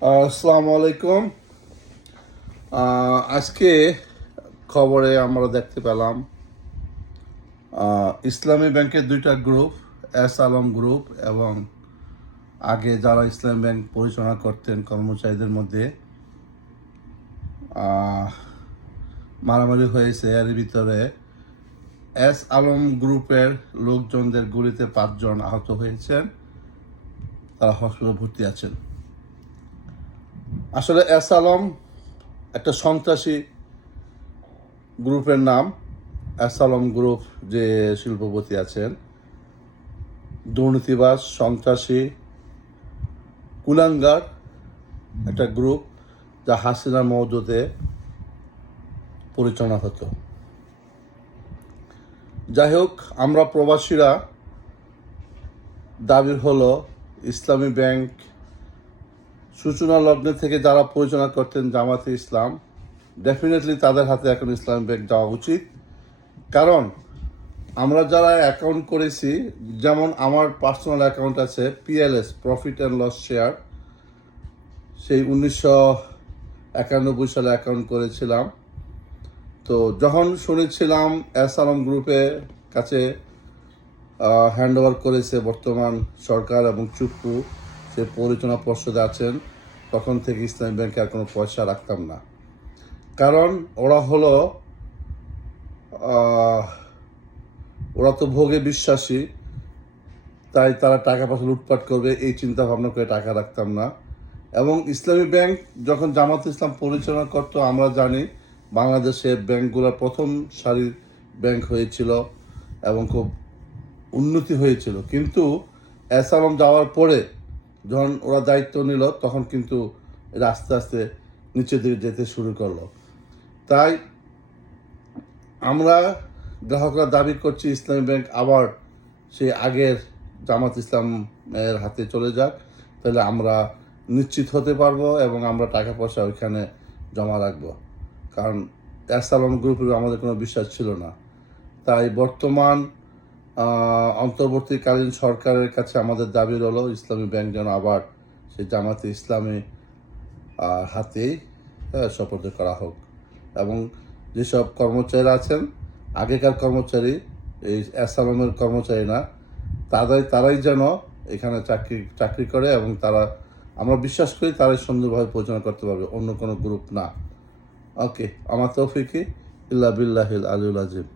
আসসালামু আলাইকুম। আজকে খবরে আমরা দেখতে পেলাম ইসলামী ব্যাংকের দুইটা গ্রুপ, এস আলম গ্রুপ এবং আগে যারা ইসলামী ব্যাংক পরিচালনা করতেন কর্মচারীদের মধ্যে মারামারি হয়েছে। এর ভিতরে এস আলম গ্রুপের লোকজনদের গুলিতে 5 জন আহত হয়েছেন, তারা হসপিটালে ভর্তি আছেন। আসলে এস আলম একটা সন্ত্রাসী গ্রুপের নাম। এস আলম গ্রুপ যে শিল্পপতি আছেন, দুর্নীতিবাজ, সন্ত্রাসী, কুলাঙ্গার একটা গ্রুপ, যা হাসিনা মওদুদে পরিচালনা হতো। যাই হোক, আমরা প্রবাসীরা দাবি হলো ইসলামী ব্যাংক সূচনা লগ্নে থেকে যারা পরিচালনা করতেন জামাতে ইসলাম, ডেফিনেটলি তাদের হাতে এখন ইসলামী ব্যাংক যাওয়া উচিত। কারণ আমরা যারা অ্যাকাউন্ট করেছি, যেমন আমার পার্সোনাল অ্যাকাউন্ট আছে PLS, profit and loss share, সেই 1991 সালে অ্যাকাউন্ট করেছিলাম। তো যখন শুনেছিলাম এস আলম গ্রুপের কাছে হ্যান্ড ওভার করেছে বর্তমান সরকার এবং চুপ্পু, সে পরিচালনা পর্ষদে আছেন, তখন থেকে ইসলামী ব্যাংকে আর কোনো পয়সা রাখতাম না। কারণ ওরা তো ভোগে বিশ্বাসী, তাই তারা টাকা পয়সা লুটপাট করবে এই চিন্তা ভাবনা করে টাকা রাখতাম না। এবং ইসলামী ব্যাংক যখন জামাত ইসলাম পরিচালনা করতো, আমরা জানি বাংলাদেশের ব্যাংকগুলোর প্রথম সারির ব্যাংক হয়েছিল এবং খুব উন্নতি হয়েছিল। কিন্তু এস আলম যাওয়ার পরে যখন ওরা দায়িত্ব নিল, তখন কিন্তু এটা আস্তে আস্তে নিচের দিকে যেতে শুরু করলো। তাই আমরা গ্রাহকরা দাবি করছি ইসলামী ব্যাংক আবার সেই আগের জামাত ইসলামের হাতে চলে যাক, তাহলে আমরা নিশ্চিত হতে পারবো এবং আমরা টাকা পয়সা ওইখানে জমা রাখবো। কারণ এস আলম গ্রুপের আমাদের কোনো বিশ্বাস ছিল না। তাই বর্তমান অন্তর্বর্তীকালীন সরকারের কাছে আমাদের দাবি হলো ইসলামী ব্যাংক যেন আবার সেই জামাতে ইসলামী হাতেই সোপর্দ করা হোক। এবং যেসব কর্মচারীরা আছেন, আগেকার কর্মচারী, এই এস আলমের কর্মচারী না, তারাই যেন এখানে চাকরি করে এবং আমরা বিশ্বাস করি তারাই সুন্দরভাবে পরিচালনা করতে পারবে, অন্য কোনো গ্রুপ না। ওকে, আমার তৌফিকি ইল্লা বিল্লাহিল আলিউল আজিম।